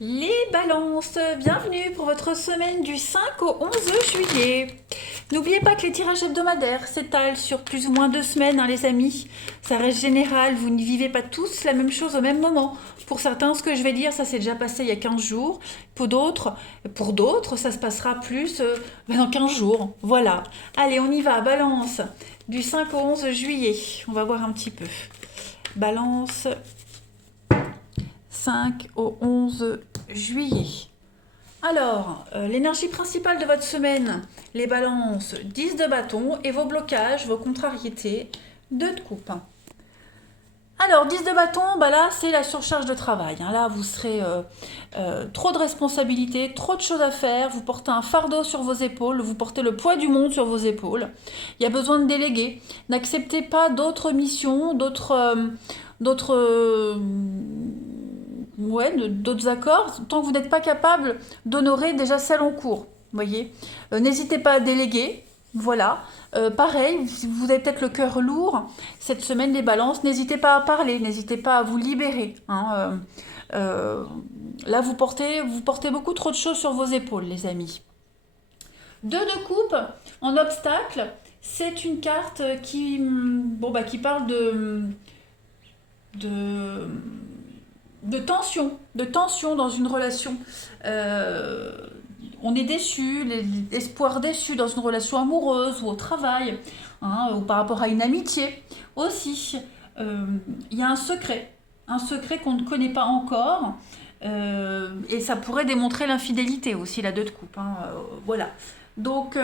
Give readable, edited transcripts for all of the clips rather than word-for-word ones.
Les balances, bienvenue pour votre semaine du 5 au 11 juillet. N'oubliez pas que les tirages hebdomadaires s'étalent sur plus ou moins 2 semaines, les amis. Ça reste général, vous ne vivez pas tous la même chose au même moment. Pour certains, ce que je vais dire, ça s'est déjà passé il y a 15 jours. Pour d'autres, ça se passera plus dans 15 jours. Voilà. Allez, on y va. Balance, du 5 au 11 juillet. On va voir un petit peu. Balance, 5 au 11 juillet. Alors, l'énergie principale de votre semaine, les balances, 10 de bâton et vos blocages, vos contrariétés, 2 de coupe. Alors, 10 de bâton, bah là, c'est la surcharge de travail. Là, vous serez trop de responsabilités, trop de choses à faire. Vous portez un fardeau sur vos épaules, vous portez le poids du monde sur vos épaules. Il y a besoin de déléguer. N'acceptez pas d'autres missions, d'autres accords, tant que vous n'êtes pas capable d'honorer déjà celles en cours. Voyez. N'hésitez pas à déléguer. Voilà. Pareil, si vous avez peut-être le cœur lourd, cette semaine les balances, n'hésitez pas à parler, n'hésitez pas à vous libérer. Là, vous portez beaucoup trop de choses sur vos épaules, les amis. 2 de coupe en obstacle, c'est une carte qui parle de, de tension dans une relation. Euh, on est déçu, l'espoir déçu dans une relation amoureuse ou au travail, ou par rapport à une amitié aussi. Il y a un secret qu'on ne connaît pas encore, et ça pourrait démontrer l'infidélité aussi, la 2 de coupe. Voilà. Donc,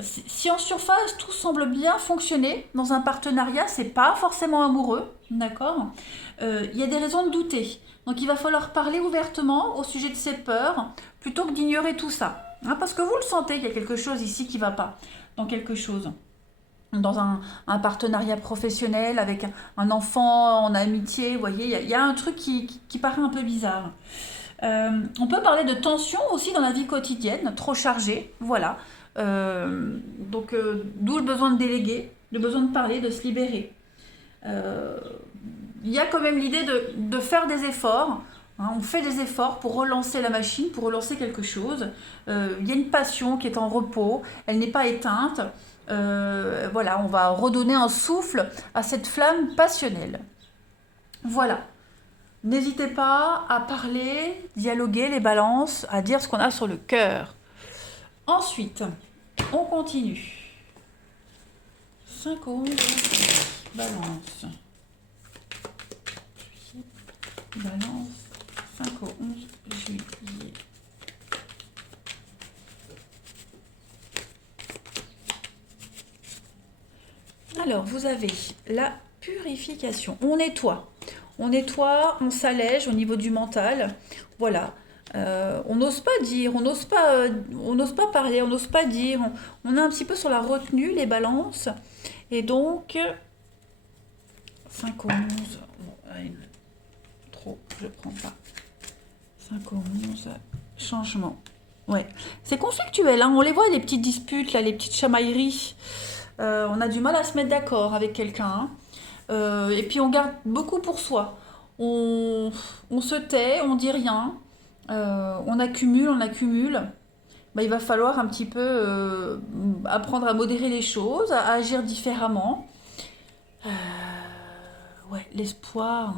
si en surface tout semble bien fonctionner dans un partenariat, c'est pas forcément amoureux, d'accord. Il y a des raisons de douter. Donc il va falloir parler ouvertement au sujet de ses peurs plutôt que d'ignorer tout ça. Parce que vous le sentez, il y a quelque chose ici qui ne va pas dans quelque chose. Dans un partenariat professionnel, avec un enfant en amitié, vous voyez, il y a un truc qui paraît un peu bizarre. On peut parler de tension aussi dans la vie quotidienne, trop chargée, voilà. D'où le besoin de déléguer, le besoin de parler, de se libérer. Il y a quand même l'idée de faire des efforts. On fait des efforts pour relancer la machine, pour relancer quelque chose. Il y a une passion qui est en repos, elle n'est pas éteinte. Voilà, on va redonner un souffle à cette flamme passionnelle. Voilà. N'hésitez pas à parler, dialoguer les balances, à dire ce qu'on a sur le cœur. Ensuite, on continue. 5 11, balance. Balance, 5 au 11 juillet. Alors, vous avez la purification. On nettoie, on s'allège au niveau du mental. Voilà. On n'ose pas dire, on n'ose pas parler, on n'ose pas dire. On est un petit peu sur la retenue, les balances. Et donc, 5 au 11. Trop, je prends pas. 5 au 11, changement. Ouais. C'est conflictuel, on les voit, les petites disputes, là, les petites chamailleries. On a du mal à se mettre d'accord avec quelqu'un. Et puis on garde beaucoup pour soi. On se tait, on dit rien. On accumule, on accumule. Il va falloir un petit peu apprendre à modérer les choses, à agir différemment. Euh, ouais, l'espoir.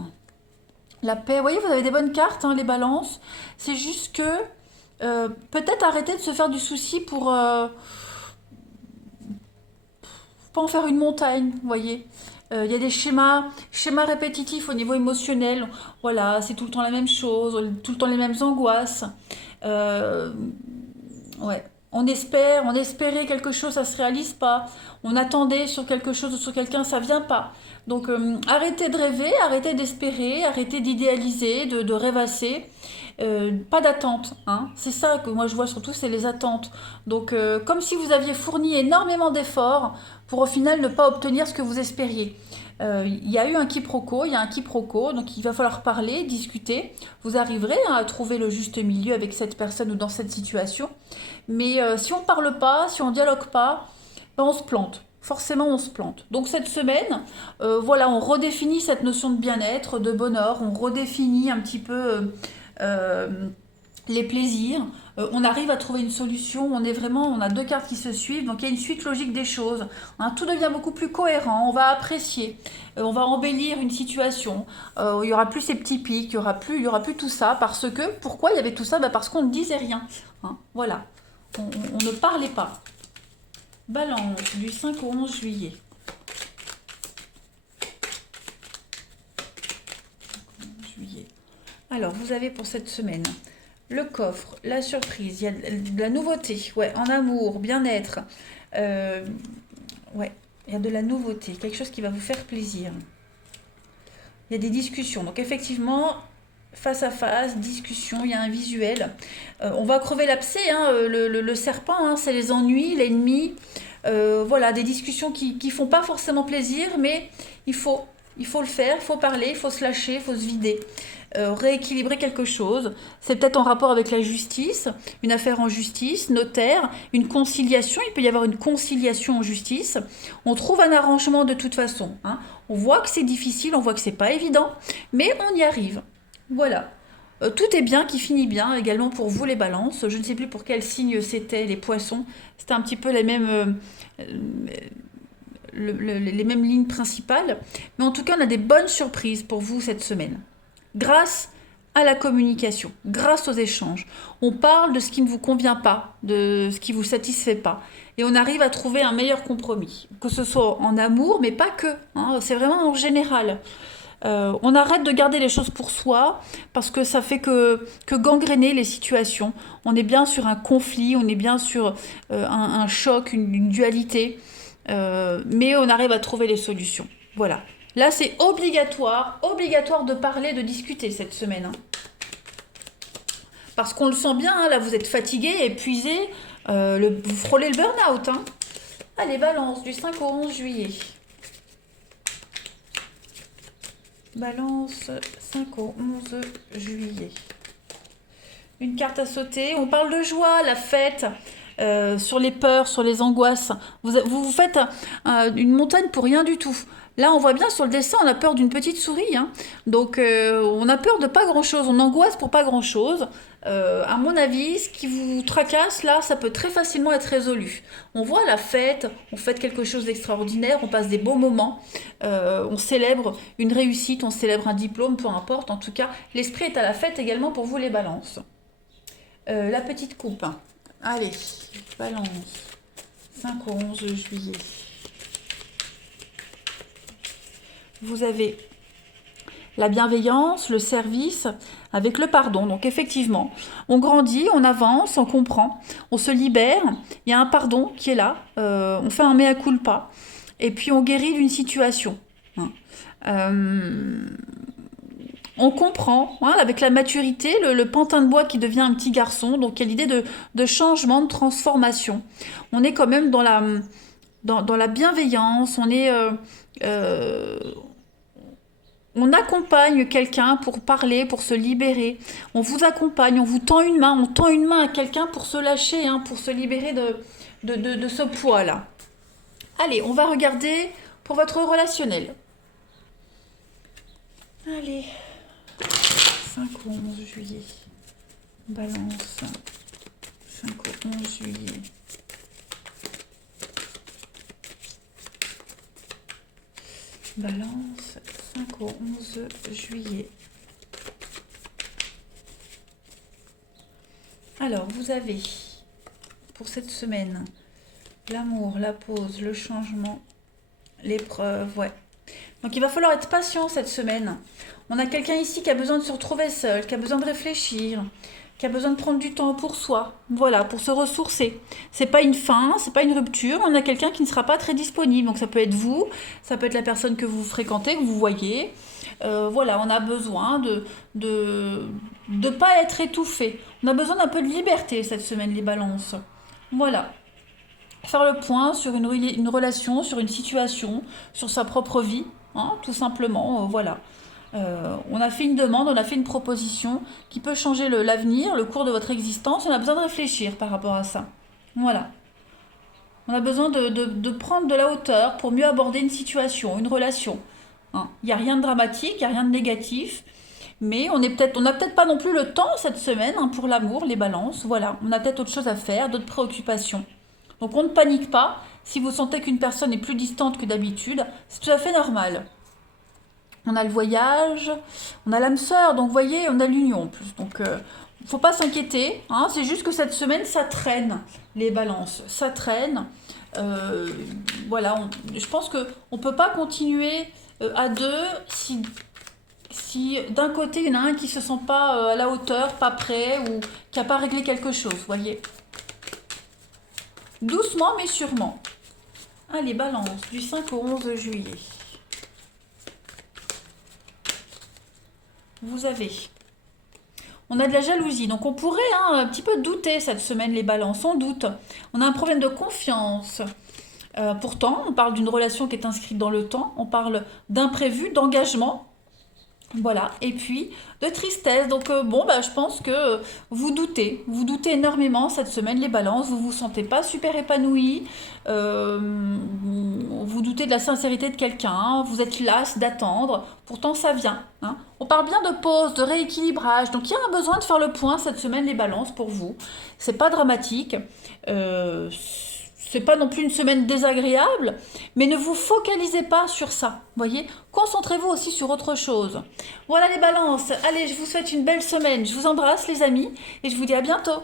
La paix, vous voyez, vous avez des bonnes cartes, les balances. C'est juste que peut-être arrêter de se faire du souci pour pas en faire une montagne, vous voyez. Il y a des schémas répétitifs au niveau émotionnel. Voilà, c'est tout le temps la même chose, tout le temps les mêmes angoisses. Euh, ouais. On espérait quelque chose, ça se réalise pas. On attendait sur quelque chose ou sur quelqu'un, ça vient pas. Donc arrêtez de rêver, arrêtez d'espérer, arrêtez d'idéaliser, de rêvasser. Pas d'attente, C'est ça que moi je vois surtout, c'est les attentes. Donc comme si vous aviez fourni énormément d'efforts pour au final ne pas obtenir ce que vous espériez. Il y a eu un quiproquo, il y a un quiproquo, donc il va falloir parler, discuter. Vous arriverez à trouver le juste milieu avec cette personne ou dans cette situation. Mais si on ne parle pas, si on ne dialogue pas, on se plante. Forcément, on se plante. Donc cette semaine, voilà, on redéfinit cette notion de bien-être, de bonheur, on redéfinit un petit peu les plaisirs, on arrive à trouver une solution, on a deux cartes qui se suivent, donc il y a une suite logique des choses, hein, tout devient beaucoup plus cohérent, on va apprécier, on va embellir une situation, il y aura plus ces petits pics, il y aura plus tout ça, parce que, pourquoi il y avait tout ça? Bah parce qu'on ne disait rien, hein, voilà, on ne parlait pas. Balance, du 5 au 11 juillet. Alors, vous avez pour cette semaine le coffre, la surprise, il y a de la nouveauté, ouais, en amour, bien-être, ouais, il y a de la nouveauté, quelque chose qui va vous faire plaisir. Il y a des discussions, donc effectivement, face à face, discussion, il y a un visuel. On va crever l'abcès, hein, le serpent, hein, c'est les ennuis, l'ennemi, voilà, des discussions qui font pas forcément plaisir, mais il faut le faire, il faut parler, il faut se lâcher, il faut se vider. Rééquilibrer quelque chose. C'est peut-être en rapport avec la justice, une affaire en justice, notaire, une conciliation. Il peut y avoir une conciliation en justice. On trouve un arrangement de toute façon, hein. On voit que c'est difficile, on voit que c'est pas évident, mais on y arrive. Voilà. Tout est bien qui finit bien, également pour vous les balances. Je ne sais plus pour quel signe c'était, les poissons. C'était un petit peu les mêmes... les mêmes lignes principales. Mais en tout cas, on a des bonnes surprises pour vous cette semaine. Grâce à la communication, grâce aux échanges. On parle de ce qui ne vous convient pas, de ce qui ne vous satisfait pas. Et on arrive à trouver un meilleur compromis. Que ce soit en amour, mais pas que, hein, c'est vraiment en général. On arrête de garder les choses pour soi parce que ça fait que gangréner les situations. On est bien sur un conflit, on est bien sur un choc, une dualité. Mais on arrive à trouver les solutions. Voilà. Là, c'est obligatoire de parler, de discuter cette semaine. Hein. Parce qu'on le sent bien, hein, là, vous êtes fatigué, épuisé, vous frôlez le burn-out. Hein. Allez, balance, du 5 au 11 juillet. Balance, 5 au 11 juillet. Une carte à sauter. On parle de joie, la fête. Sur les peurs, sur les angoisses. Vous faites une montagne pour rien du tout. Là, on voit bien sur le dessin, on a peur d'une petite souris. Hein. Donc, on a peur de pas grand-chose. On angoisse pour pas grand-chose. À mon avis, ce qui vous tracasse, là, ça peut très facilement être résolu. On voit la fête, on fête quelque chose d'extraordinaire, on passe des beaux moments, on célèbre une réussite, on célèbre un diplôme, peu importe. En tout cas, l'esprit est à la fête également pour vous les balances. La petite coupe. Allez, balance. 5 au 11 juillet. Vous avez la bienveillance, le service, avec le pardon. Donc effectivement, on grandit, on avance, on comprend, on se libère. Il y a un pardon qui est là. On fait un mea culpa. Et puis on guérit d'une situation. Hein. On comprend, hein, avec la maturité, le pantin de bois qui devient un petit garçon. Donc il y a l'idée de changement, de transformation. On est quand même dans la bienveillance. On accompagne quelqu'un pour parler, pour se libérer. On vous accompagne, on vous tend une main. On tend une main à quelqu'un pour se lâcher, hein, pour se libérer de ce poids-là. Allez, on va regarder pour votre relationnel. Allez, 5 au 11 juillet. Balance, 5 au 11 juillet. Balance, 5 au 11 juillet. Alors, vous avez, pour cette semaine, l'amour, la pause, le changement, l'épreuve, ouais. Donc, il va falloir être patient cette semaine. On a quelqu'un ici qui a besoin de se retrouver seul, qui a besoin de réfléchir, qui a besoin de prendre du temps pour soi, voilà, pour se ressourcer. C'est pas une fin, c'est pas une rupture, on a quelqu'un qui ne sera pas très disponible. Donc ça peut être vous, ça peut être la personne que vous fréquentez, que vous voyez. Voilà, on a besoin de pas être étouffé. On a besoin d'un peu de liberté cette semaine, les balances. Voilà. Faire le point sur une relation, sur une situation, sur sa propre vie, hein, tout simplement, voilà. On a fait une demande, on a fait une proposition qui peut changer l'avenir, le cours de votre existence. On a besoin de réfléchir par rapport à ça. Voilà. On a besoin de prendre de la hauteur pour mieux aborder une situation, une relation. Hein. Il n'y a rien de dramatique, il n'y a rien de négatif. Mais on n'a peut-être pas non plus le temps cette semaine hein, pour l'amour, les balances. Voilà, on a peut-être autre chose à faire, d'autres préoccupations. Donc on ne panique pas. Si vous sentez qu'une personne est plus distante que d'habitude, c'est tout à fait normal. On a le voyage, on a l'âme sœur, donc vous voyez, on a l'union en plus. Donc faut pas s'inquiéter, hein, c'est juste que cette semaine ça traîne, les balances, ça traîne. Euh, voilà, je pense que on peut pas continuer à deux si d'un côté il y en a un qui se sent pas à la hauteur, pas prêt ou qui a pas réglé quelque chose, vous voyez. Doucement mais sûrement. Allez, balance, du 5 au 11 juillet. Vous avez. On a de la jalousie, donc on pourrait hein, un petit peu douter cette semaine, les balances, on doute. On a un problème de confiance. Pourtant, on parle d'une relation qui est inscrite dans le temps, on parle d'imprévu, d'engagement. Voilà, et puis de tristesse. Donc bon, bah, je pense que vous doutez énormément cette semaine les balances, vous vous sentez pas super épanoui, vous doutez de la sincérité de quelqu'un, vous êtes las d'attendre, pourtant ça vient. Hein. On parle bien de pause, de rééquilibrage, donc il y a un besoin de faire le point cette semaine les balances pour vous. C'est pas dramatique. Euh, c'est pas non plus une semaine désagréable, mais ne vous focalisez pas sur ça, voyez. Concentrez-vous aussi sur autre chose. Voilà les balances, allez, je vous souhaite une belle semaine, je vous embrasse les amis, et je vous dis à bientôt.